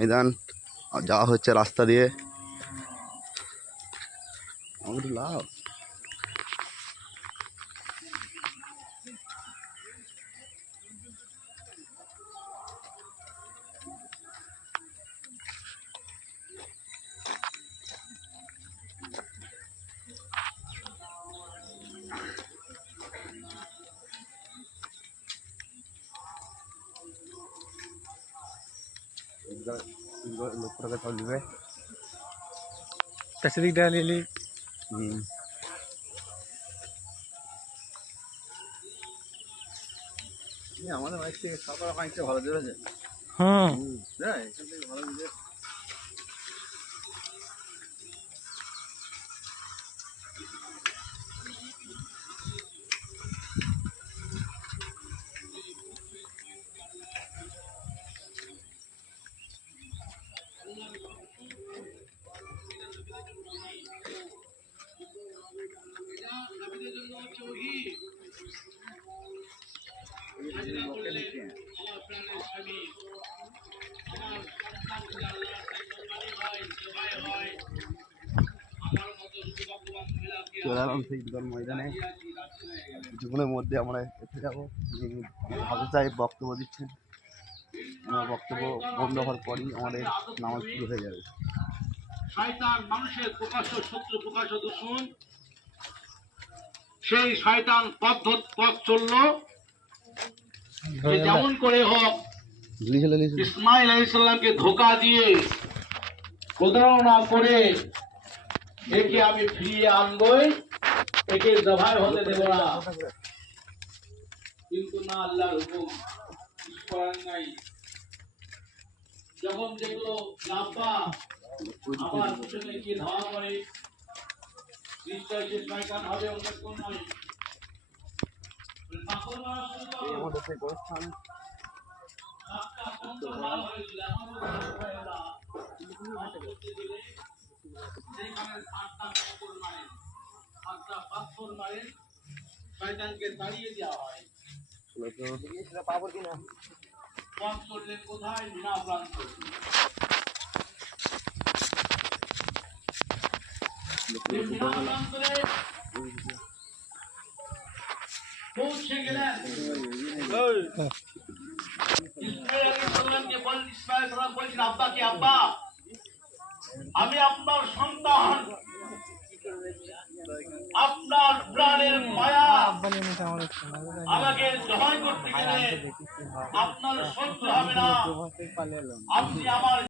ময়দান যাওয়া হচ্ছে রাস্তা দিয়ে। লাভ लोग चलবে पैसे डाले ले আমাদের মাইক থেকে সবার মাইকটা ভালো ধরেছে। হুম হ্যাঁ এখান থেকে ভালো দিলে চলে এলাম সেই দুর্গার ময়দানে। কিছুক্ষণের মধ্যে আমরা এসে যাবো। হাফেজ সাহেব বক্তব্য দিচ্ছেন। আমার বক্তব্য বন্ধ হওয়ার পরই আমাদের নামাজ শুরু হয়ে যাবে। শয়তান মানুষের প্রকাশ্য শত্রু, প্রকাশ্য দুশমন। সেই শয়তান পথ চললো যেমন করে হোক ইসমাইল আলাইহিস সালামকে ধোঁকা দিয়ে প্রতারণা করে একে আমি ফিরিয়ে আনবই, একে জবাই হতে দেব না। কিন্তু না, আল্লাহর হুকুম কিছু করার নাই। যখন দেখলো আব্বা আমার পিছনে গিয়ে ধাওয়া করে, নিশ্চয় সে শয়তান হবে, অন্য কোন নয়। আমাদের সেই গোরস্থান শয়তানকে তাড়িয়ে দেওয়া হয়। পাবো কিনা পথ চললেন কোথায়? বিনা প্রান্ত পৌঁছে গেলেন। বলছেন আব্বাকে, আব্বা আমি আপনার সন্তান, আপনার প্রাণের মায়া, আমাকে জবাই করতে গেলে আপনার সহ্য হবে না। আপনি আমার